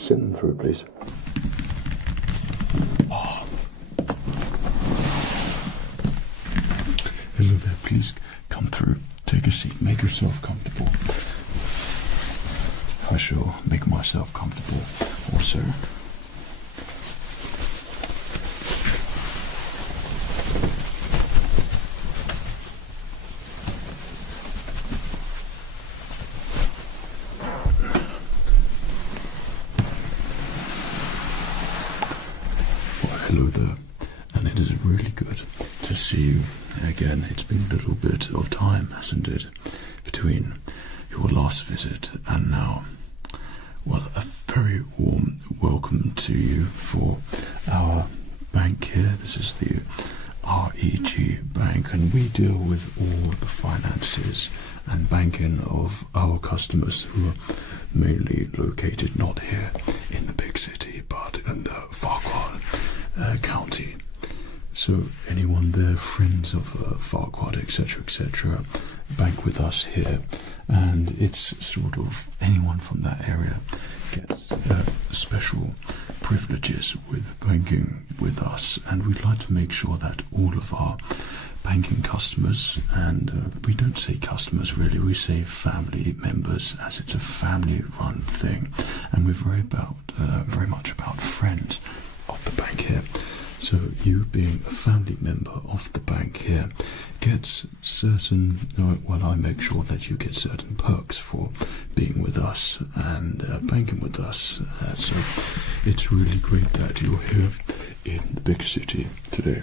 send them through, please. Oh. Hello there, please come through. Take a seat, make yourself comfortable. I shall make myself comfortable also. Hello there, and it is really good to see you again. It's been a little bit of time, hasn't it, between your last visit and now. Well, a very warm welcome to you for our bank here. This is the REG Bank, and we deal with all the finances and banking of our customers who are mainly located not here in the big city, but in the Farquhar County. So anyone there, friends of Farquhar, etc., bank with us here, and it's sort of anyone from that area gets special privileges with banking with us, and we'd like to make sure that all of our banking customers, and we don't say customers really, we say family members, as it's a family run thing, and we're very much about friends of the bank here. So you being a family member of the bank here gets certain, well, I make sure that you get certain perks for being with us and banking with us. So it's really great that you're here in the big city today.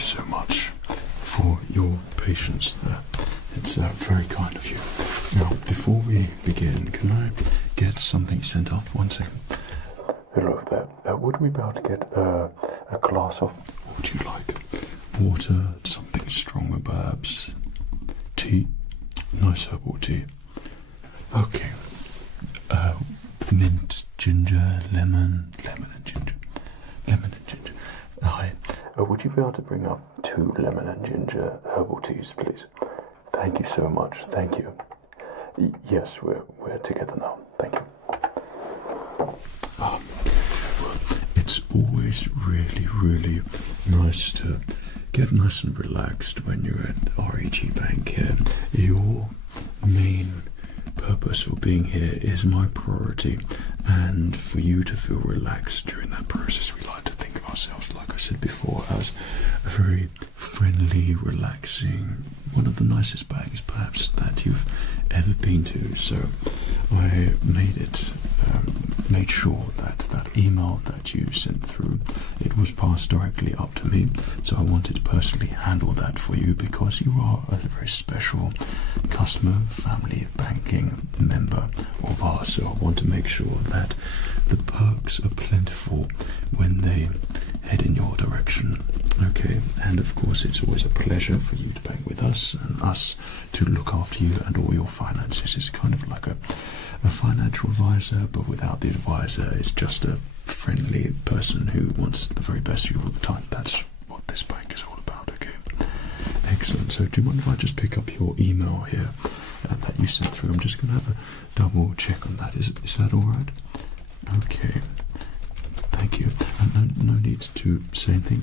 So much for your patience there. It's very kind of you. Now, before we begin, can I get something sent up? 1 second. Hello there. Would we be able to get a glass of, what would you like? Water, something stronger perhaps? Tea? Nice herbal tea. Okay. Mint, ginger, lemon and ginger. Lemon and ginger. Hi. Would you be able to bring up 2 lemon and ginger herbal teas, please? Thank you so much. Thank you. Yes, we're together now. Thank you. Well, it's always really nice to get nice and relaxed when you're at REG Bank here. Your main purpose for being here is my priority, and for you to feel relaxed during that process, we like to think of ourselves, like I said before, as a very friendly, relaxing, one of the nicest banks perhaps that you've ever been to. So I made sure that that email that you sent through, it was passed directly up to me. So I wanted to personally handle that for you, because you are a very special customer, family banking member of ours. So I want to make sure that the perks are plentiful when they head in your direction. Okay, and of course it's always a pleasure for you to bank with us and us to look after you and all your finances. It's kind of like a financial advisor, but without the advisor. It's just a friendly person who wants the very best for you all the time. That's what this bank is all about. Okay, excellent. So do you mind if I just pick up your email here that you sent through? I'm just going to have a double check on that. Is that all right? Okay. Thank you. And no need to say anything.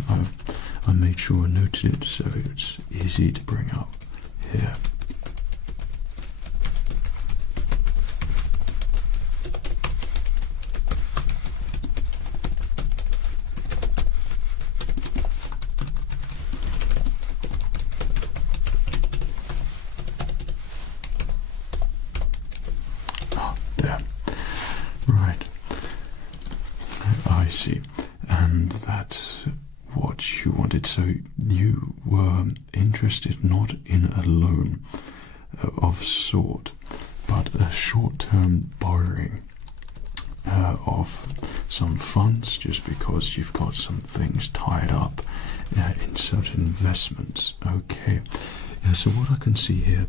I made sure I noted it so it's easy to bring up here. Oh, there. Right. I see. And that's what you wanted. So you were interested not in a loan of sort, but a short-term borrowing of some funds, just because you've got some things tied up in certain investments. Okay. So what I can see here,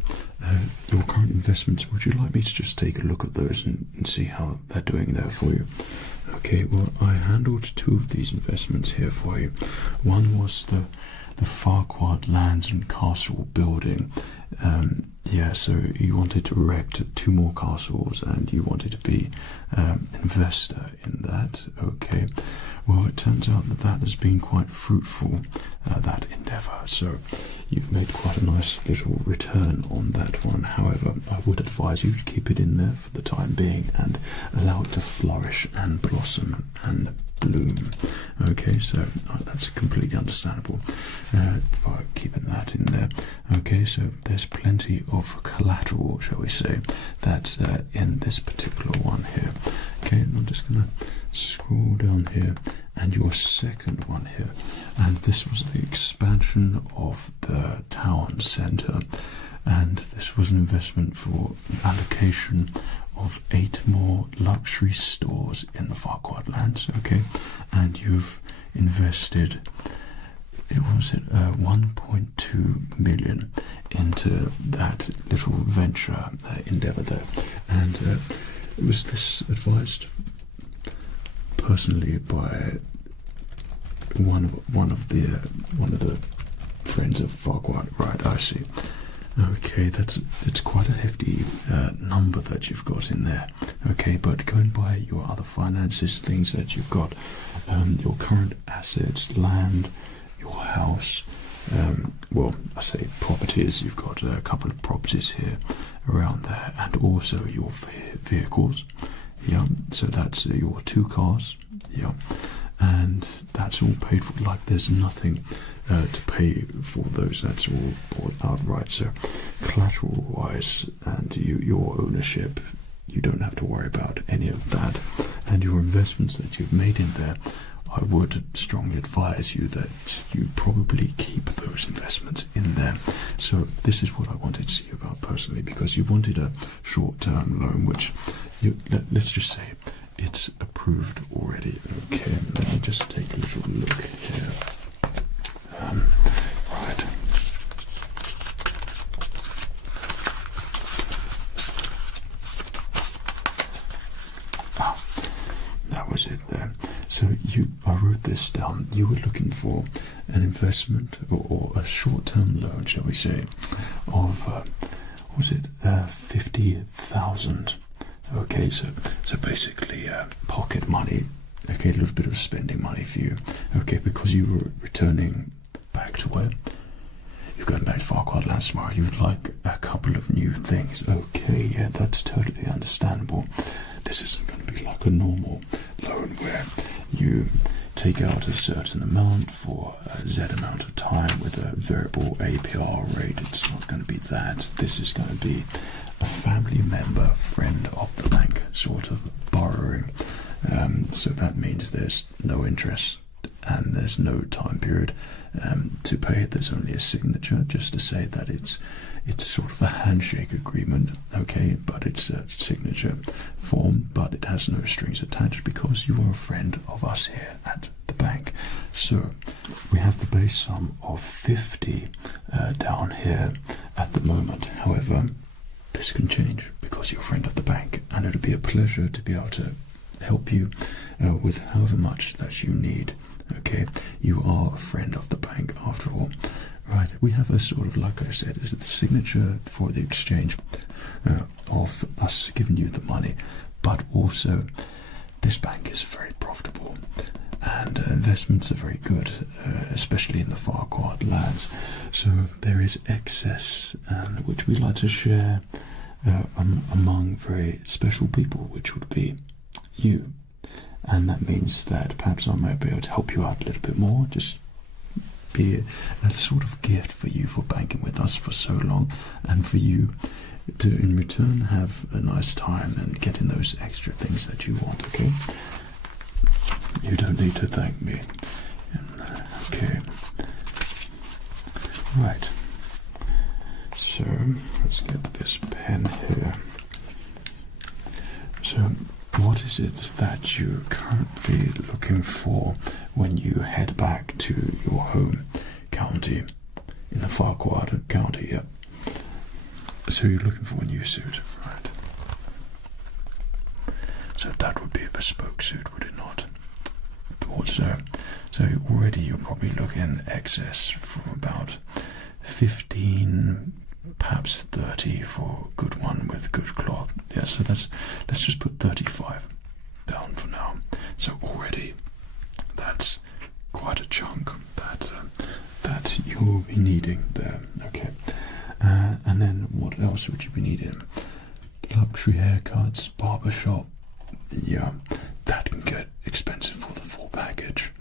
your current investments, would you like me to just take a look at those and see how they're doing there for you? Okay, well, I handled two of these investments here for you. One was the Farquhar Lands and Castle building. Yeah, so you wanted to erect two more castles and you wanted to be investor in that. Okay, well, it turns out that that has been quite fruitful, that endeavour. So you've made quite a nice little return on that one. However, I would advise you to keep it in there for the time being and allow it to flourish and blossom and bloom. Okay, so that's completely understandable by keeping that in there. Okay, so there's plenty of collateral, shall we say, that's in this particular one here. Okay, and I'm just going to scroll down here, and your second one here, and this was the expansion of the town centre, and this was an investment for allocation of 8 more luxury stores in the Farquhar Lands. Okay, and you've invested, it was 1.2 million into that little venture endeavour there, and it was this advised personally by one of the friends of Farquhar. Right, I see. Okay, it's quite a hefty number that you've got in there. Okay, but going by your other finances, things that you've got, your current assets, land, your house, well, I say properties, you've got a couple of properties here around there, and also your vehicles. Yeah, so that's your 2 cars. Yeah, and that's all paid for. Like, there's nothing to pay for those. That's all bought outright. So collateral wise and your ownership, you don't have to worry about any of that. And your investments that you've made in there, I would strongly advise you that you probably keep those investments in there. So this is what I wanted to see about personally, because you wanted a short-term loan, which let's just say it's approved already. Okay, let me just take a little look here. Right. That was it there. So I wrote this down. You were looking for an investment or a short-term loan, shall we say, of was it 50,000? Okay, so basically pocket money. Okay, a little bit of spending money for you. Okay, because you were returning back to where? You're going back to Farquhar Lands tomorrow. You would like a couple of new things. Okay, yeah, that's totally understandable. This isn't going to be like a normal loan where you take out a certain amount for a Z amount of time with a variable APR rate. It's not going to be that. This is going to be a family member, friend of the bank sort of borrowing. So that means there's no interest and there's no time period to pay. There's only a signature just to say that it's it's sort of a handshake agreement, okay, but it's a signature form, but it has no strings attached because you are a friend of us here at the bank. So we have the base sum of 50 down here at the moment. However, this can change because you're a friend of the bank, and it'll be a pleasure to be able to help you with however much that you need. Okay, you are a friend of the bank after all. Right, we have a sort of, like I said, is the signature for the exchange of us giving you the money, but also this bank is very profitable and investments are very good, especially in the Farquhar lands. So there is excess which we like to share among very special people, which would be you. And that means that perhaps I might be able to help you out a little bit more, just be a sort of gift for you for banking with us for so long, and for you to in return have a nice time and getting those extra things that you want. Okay, you don't need to thank me. Okay, right, so let's get this pen here. So what is it that you're currently looking for when you head back to your home county in the Farquhar County? Yep. So you're looking for a new suit, right? So that would be a bespoke suit, would it not? Thought so. So already you're probably looking excess from about 15, perhaps 30 for a good one with good cloth. Yeah, so let's just put 35 down for now. So already that's quite a chunk that you will be needing there. Okay, and then what else would you be needing? Luxury haircuts, barbershop. Yeah, that can get expensive for the full package.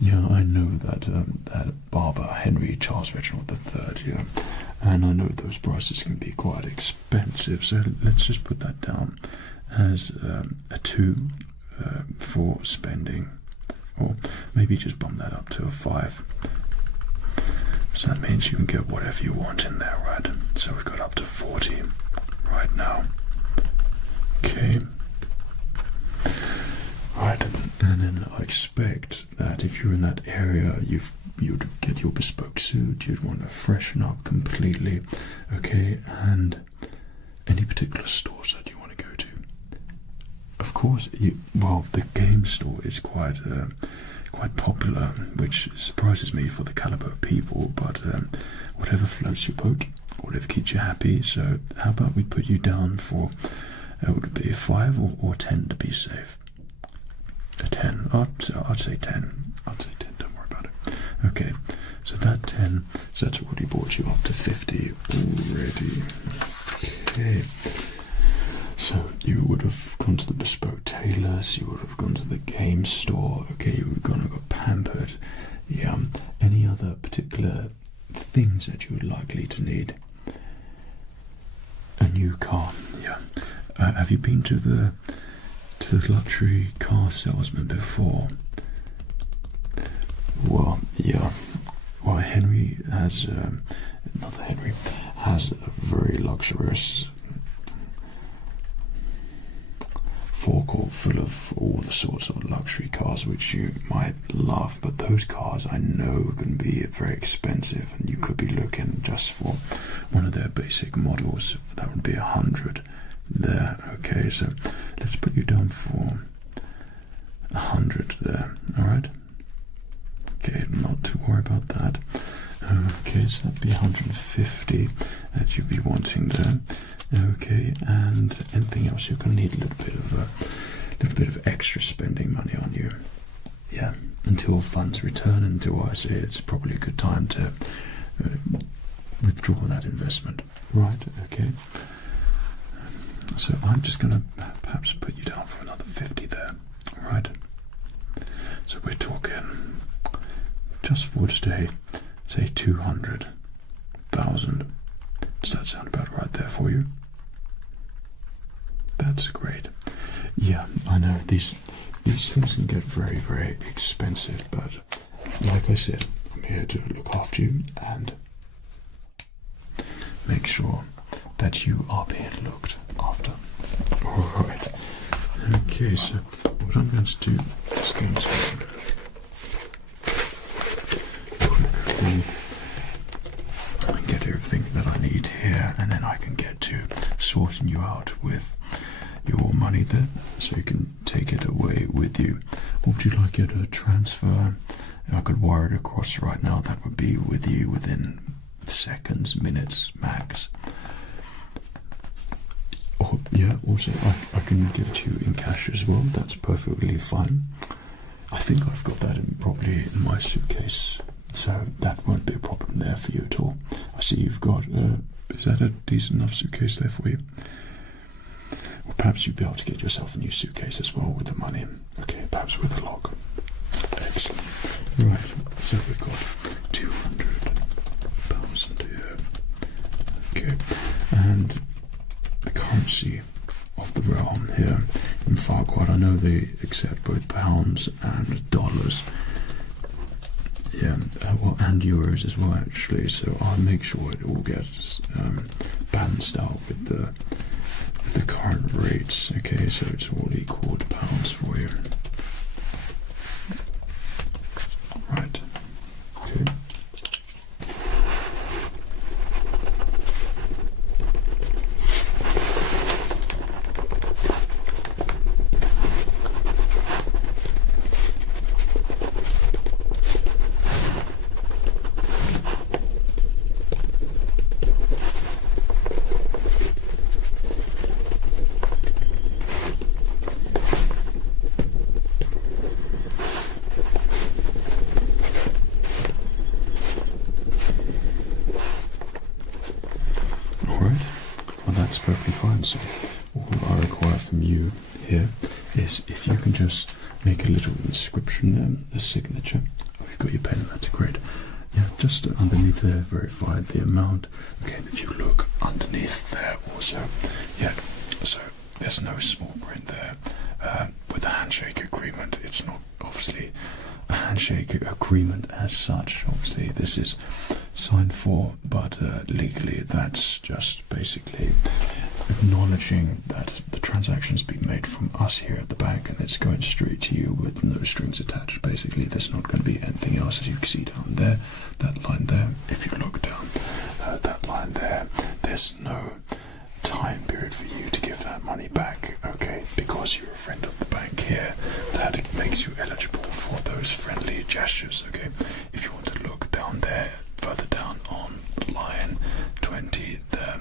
Yeah, I know that that barber Henry Charles Reginald III. Yeah, and I know those prices can be quite expensive. So let's just put that down as a 2 for spending, or maybe just bump that up to a 5. So that means you can get whatever you want in there, right? So we've got up to 40 right now. Okay. Right, and then I expect that if you're in that area, you'd get your bespoke suit, you'd want to freshen up completely, okay, and any particular stores that you want to go to. Of course, well, the game store is quite popular, which surprises me for the caliber of people, but whatever floats your boat, whatever keeps you happy. So how about we put you down for, would it be a 5 or 10 to be safe? A 10. I'd say 10. I'd say 10. Don't worry about it. Okay. So that 10. So that's already brought you up to 50 already. Okay. So you would have gone to the bespoke tailors. You would have gone to the game store. Okay. You were gonna go pampered. Yeah. Any other particular things that you would likely to need? A new car. Yeah. Have you been to the luxury car salesman before? Well, yeah. Well, Henry has, another Henry, has a very luxurious forecourt full of all the sorts of luxury cars which you might love, but those cars I know can be very expensive, and you could be looking just for one of their basic models. That would be 100 there. Okay, so let's put you down for 100 there. All right. Okay, not to worry about that. Okay, so that'd be 150 that you'd be wanting there. Okay, and anything else? You're going to need a little bit of extra spending money on you. Yeah, until funds return, until I say it's probably a good time to withdraw that investment. Right. Okay. So I'm just going to perhaps put you down for another 50 there. All right. So we're talking just for today, say 200,000. Does that sound about right there for you? That's great. Yeah, I know these things can get very, very expensive, but like I said, I'm here to look after you and sure that you are being looked after. Alright. Okay, so what I'm going to do is going to quickly get everything that I need here, and then I can get to sorting you out with your money there, so you can take it away with you. What would you like it to transfer? If I could wire it across right now, that would be with you within seconds, minutes max. Oh, yeah, also I can give it to you in cash as well. That's perfectly fine. I think I've got that probably in my suitcase, so that won't be a problem there for you at all. I see you've got, is that a decent enough suitcase there for you? Or perhaps you'd be able to get yourself a new suitcase as well with the money. Okay, perhaps with a lock. Excellent. Right, so we've got £200 into here. Okay, and the currency of the realm here in Farquhar, I know they accept both pounds and dollars. Yeah, well, and euros as well, actually. So I'll make sure it all gets balanced out with the current rates. Okay, so it's all equal to pounds for you. Right. Okay. That's perfectly fine. So all I require from you here is if you can just make a little inscription, a signature. Oh, you've got your pen, that's great. Yeah, just underneath there, verify the amount. Okay, and if you look underneath there also, yeah, so there's no small print there. With the handshake agreement, it's not obviously a handshake agreement as such. Obviously, this is signed for, but legally, that's just basically acknowledging that the transaction's been made from us here at the bank, and it's going straight to you with no strings attached. Basically, there's not going to be anything else, as you can see down there, that line there. If you look down that line there, there's no time period for you to give that money back, okay? Because you're a friend of the bank here, that makes you eligible for those friendly gestures, okay? If you want to look down there, further down on line 20 there,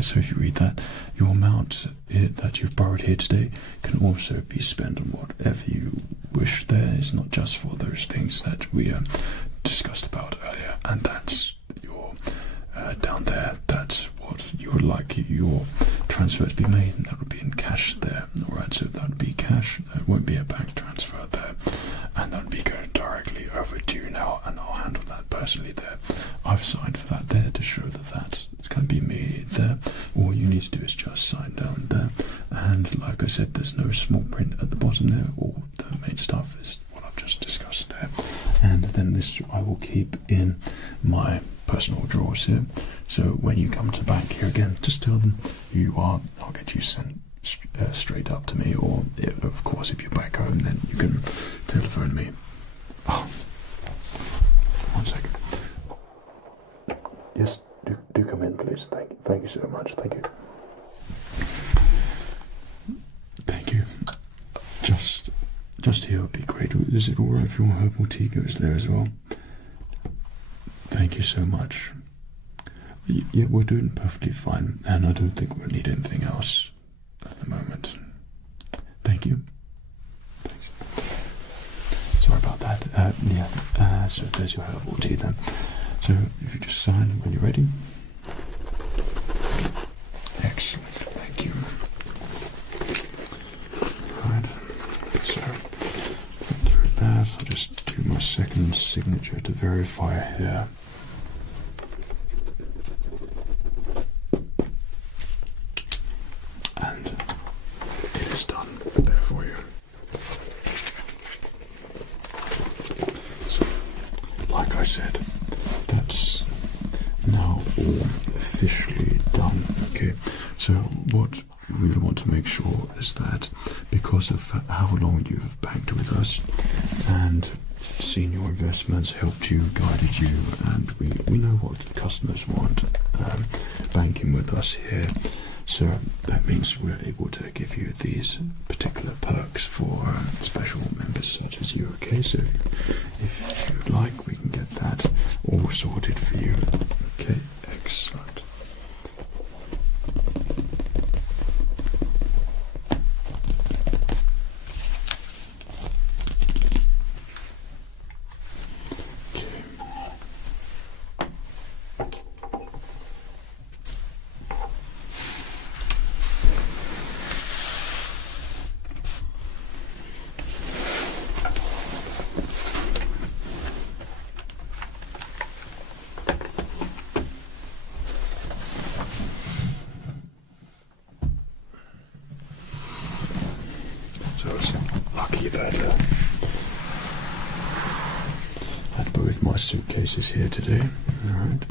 so if you read that, your amount that you've borrowed here today can also be spent on whatever you wish there. It's not just for those things that we discussed about earlier, and that's your down there, that's what you would like your transfer to be made, and that would be in cash there. Alright, so that would be cash, it won't be a bank transfer there, and that would be going directly over to you now, and I'll handle that personally there. I've signed for that there to show that it's going to be me there. All you need to do is just sign down there, and like I said, there's no small print at the bottom there. All the main stuff is what I've just discussed there, and then this I will keep in my personal drawers here. So when you come to the bank here again, just tell them I'll get you sent straight up to me, or of course if you're back home, then you can telephone me. Oh, 1 second. Yes, do come in, please. Thank you so much. Thank you. Thank you. Just here would be great. Is it alright if your herbal tea goes there as well? Thank you so much. Yeah, we're doing perfectly fine, and I don't think we'll need anything else at the moment. Thank you. Thanks. Sorry about that. So there's your herbal tea then. So if you just sign when you're ready. Excellent. Thank you. Right. So through that, I'll just do my second signature to verify here. And it is done there for you. So, like I said, that's now all officially done. Okay, so what we really want to make sure is that because of how long you have banked with us and seen your investments, helped you, guided you, and we know what customers want banking with us here. So that means we're able to give you these particular perks for special members such as you. Okay, so if you'd like, we can get that all sorted for you. Okay, excellent. So it's lucky that I had both my suitcases here today. All right.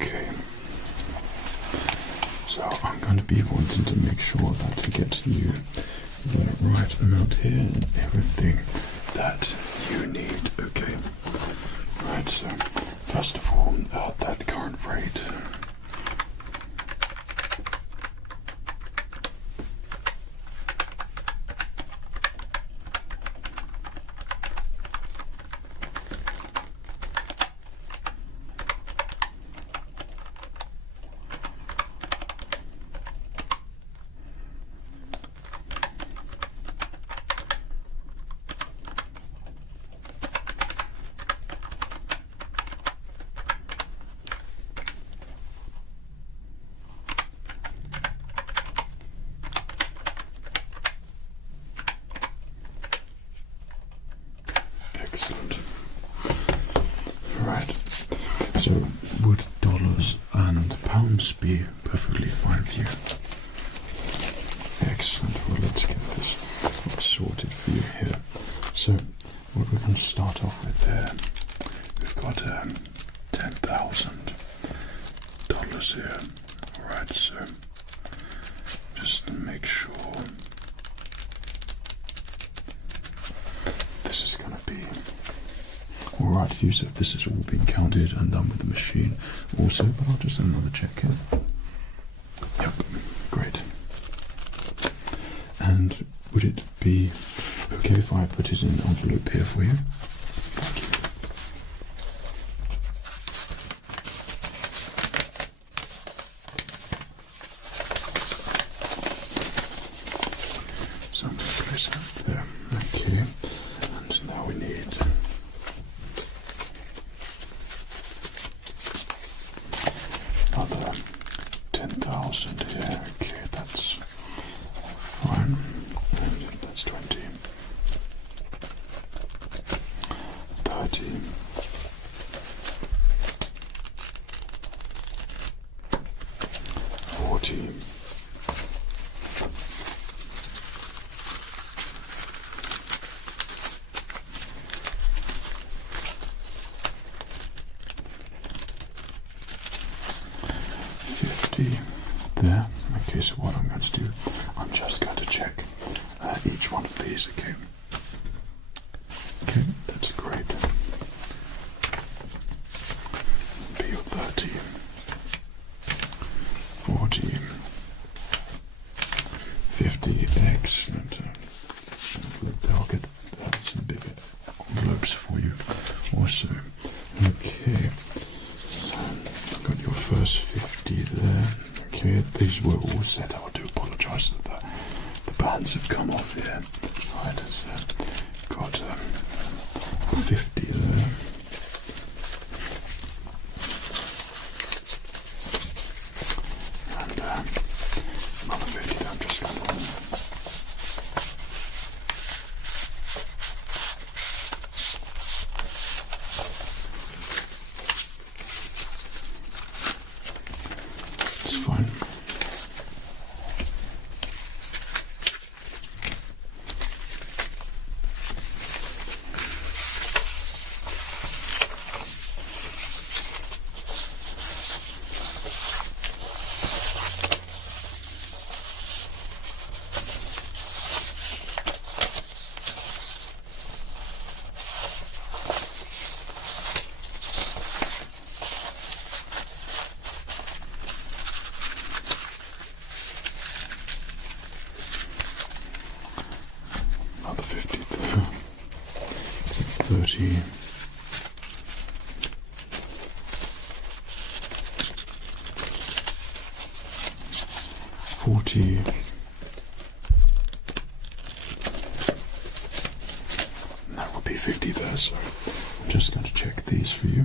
Okay. So I'm going to be wanting to make sure that I get you the right amount here and everything that you need. Okay. Right, so first of all, that current rate. Excellent. Right. So would dollars and pounds be perfectly fine for you? Excellent. Well, let's get this sorted for you here. So, what we're going to start off with there, we've got $10,000 here. Alright, so just to make sure this is going to be alright for you. So this has all been counted and done with the machine also, but I'll just do another check here. Yep, great. And would it be okay if I put it in an envelope here for you? Thank you. So I'm going to place that there. Okay. And now we need another 10,000 here. Okay, that's fine. And that's 20. 30. 40. 50 there. Okay, so what I'm going to do, I'm just going to check each one of these, okay? Okay, that's great. Be your 30, 40, 50, excellent. I'll get some bigger envelopes for you also. Okay, so got your first 50 there. Okay, these were all set. I do apologise that the bands have come off here. Right, so got 50 there. And another 50 there. I'm just going to it's fine. Another 50 there. 30. 40. And that would be 50 there, so I'm just going to check these for you.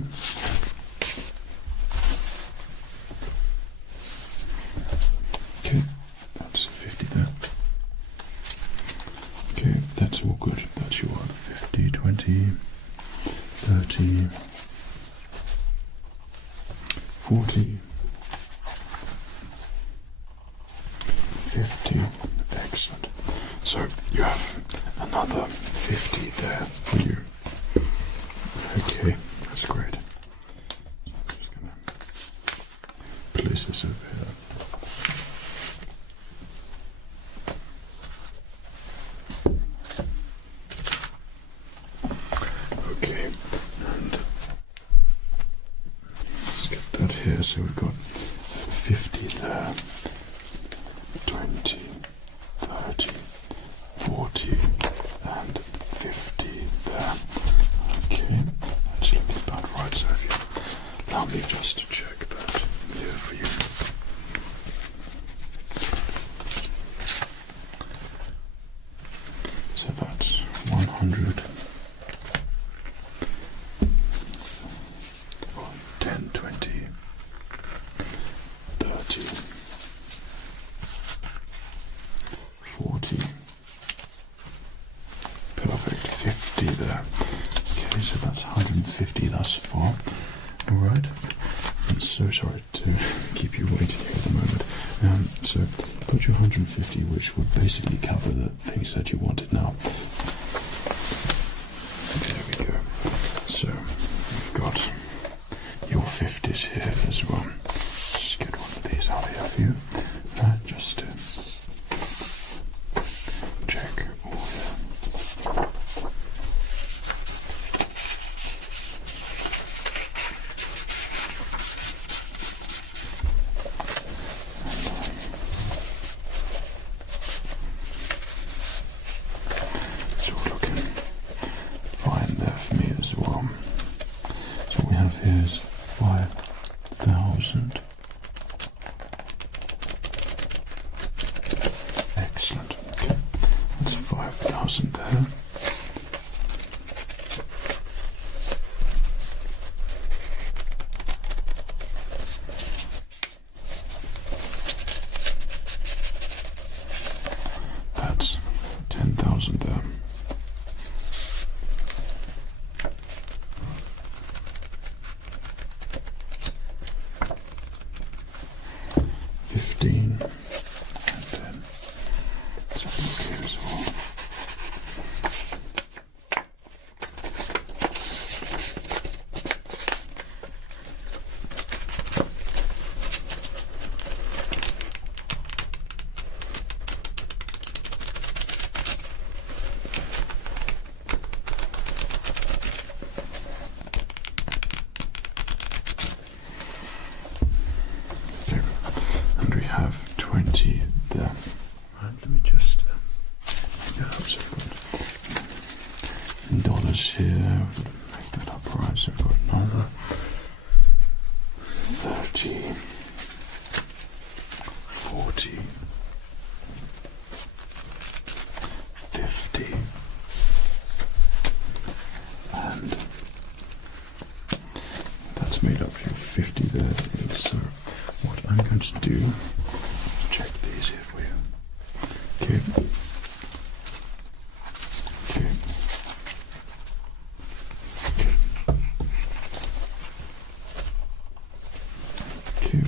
Okay, that's 50 there. Okay, that's all good. That's your 50, 20, 30, 40, 50. Excellent. So you have another 50 there for you. Okay, that's great. So I'm just going to place this over here. Okay, and let's get that here. So we've got 50 there, 20, 30, 40, and 50 there. Okay, that's looking about right. So if you allow me just to check that here for you. So that's 100. 10, 20, 30, 40, perfect, 50 there. Okay, so that's 150 thus far. Alright, I'm so sorry to keep you waiting here at the moment. So got you 150, which would basically cover the things that you wanted now. There we go. So we've got your 50s here as well. Just get one of these out here for you. Just to check all the it's all looking fine there for me as well. So what we have here is 5,000. Excellent. Okay, that's 5,000 there. That's 10,000 there. And we have 20 there. Right, let me just get up so we've got dollars here. We've got to make that up right. So we've got another 30, 40, 50, and that's made up for your 50 there. So what I'm going to do is check these here for you. Okay. Okay. Okay. Okay.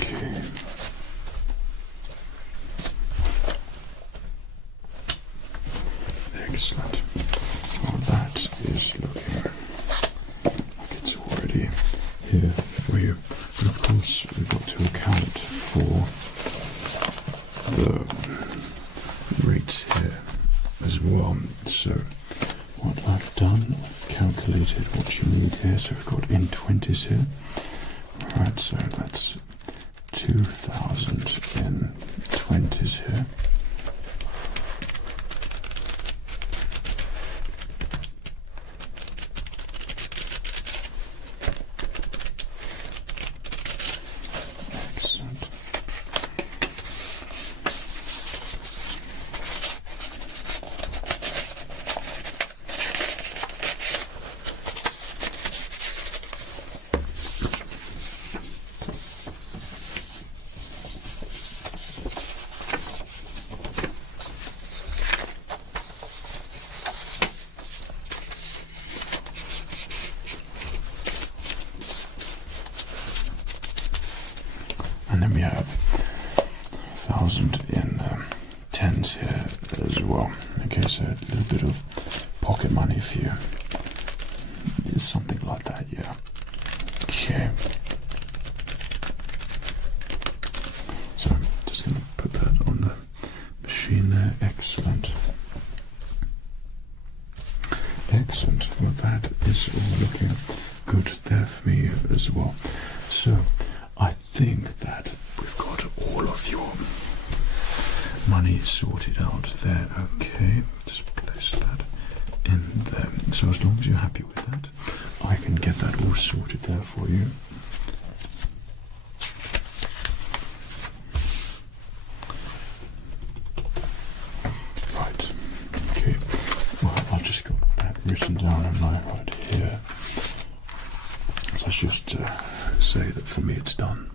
Okay. Excellent. Well, that is looking like it's already here for you. But of course, we've got to account for the rates here as well. So what I've done, I've calculated what you need here. So we've got in 20s here. Alright, so that's 2,000 in 20s here. Excellent. And then we have 1,000 in tens here as well. Okay, so a little bit of pocket money for you. It's something like that, yeah. Okay. So I'm just going to put that on the machine there. Excellent. Excellent. Well, that is all looking good there for me as well. So I think that we've got all of your money sorted out there. Okay, just place that in there. So as long as you're happy with that, I can get that all sorted there for you. Right, okay. Well, I've just got that written down in my right here. So let's just say that for me it's done.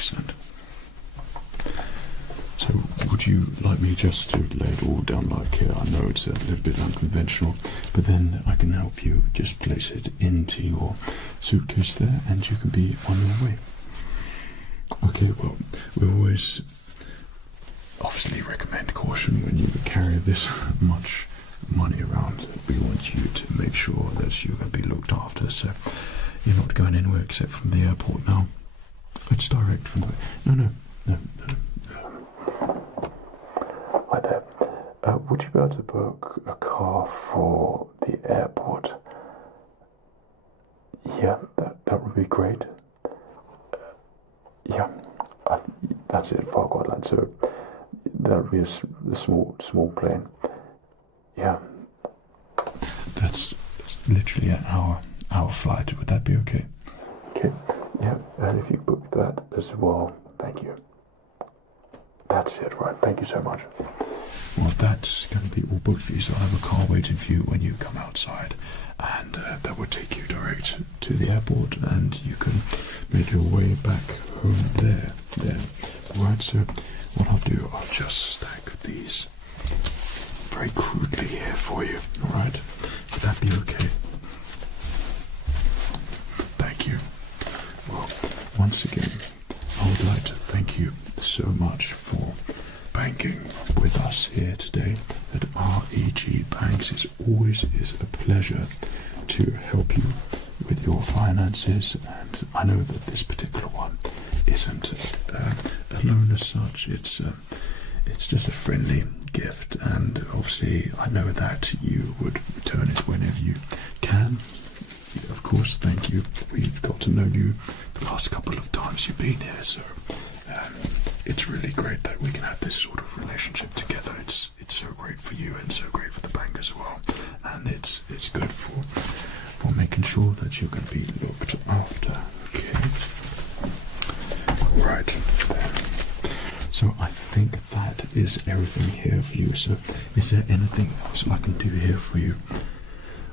Excellent. So, would you like me just to lay it all down like here? I know it's a little bit unconventional, but then I can help you just place it into your suitcase there, and you can be on your way. Okay, well, we always obviously recommend caution when you carry this much money around. We want you to make sure that you're going to be looked after, so you're not going anywhere except from the airport now. It's direct from the... No. Hi there. Would you be able to book a car for the airport? Yeah, that would be great. Yeah, that's it, Farquaadland. So that would be a small plane. Yeah, that's literally an hour flight. Would that be okay? Okay. Yeah, and if you book that as well, thank you. That's it, right? Thank you so much. Well, that's going to be all booked for you, so I'll have a car waiting for you when you come outside, and that will take you direct to the airport, and you can make your way back home there. Right, so what I'll do, I'll just stack these very crudely here for you, alright? Would that be okay? Thank you. Well, once again, I would like to thank you so much for banking with us here today at REG Banks. It always is a pleasure to help you with your finances, and I know that this particular one isn't a loan as such. It's just a friendly gift, and obviously I know that you would return it whenever you can. Of course, thank you. We've got to know you the last couple of times you've been here, so it's really great that we can have this sort of relationship together. It's so great for you and so great for the bank as well, and it's good for making sure that you're going to be looked after. Okay. Right. So I think that is everything here for you. So is there anything else I can do here for you?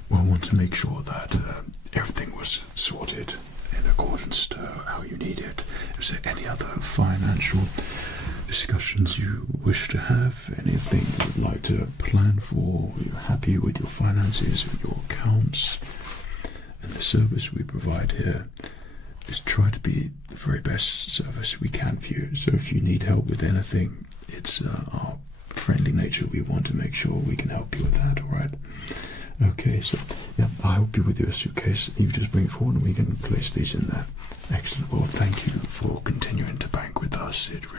Well, I want to make sure that everything was sorted in accordance to how you need it. Is there any other financial discussions you wish to have? Anything you'd like to plan for? You're happy with your finances, with your accounts? And the service we provide here is try to be the very best service we can for you. So if you need help with anything, it's our friendly nature. We want to make sure we can help you with that, alright? Okay, so yeah, I'll help you with your suitcase. You just bring it forward and we can place these in there. Excellent. Well, thank you for continuing to bank with us. It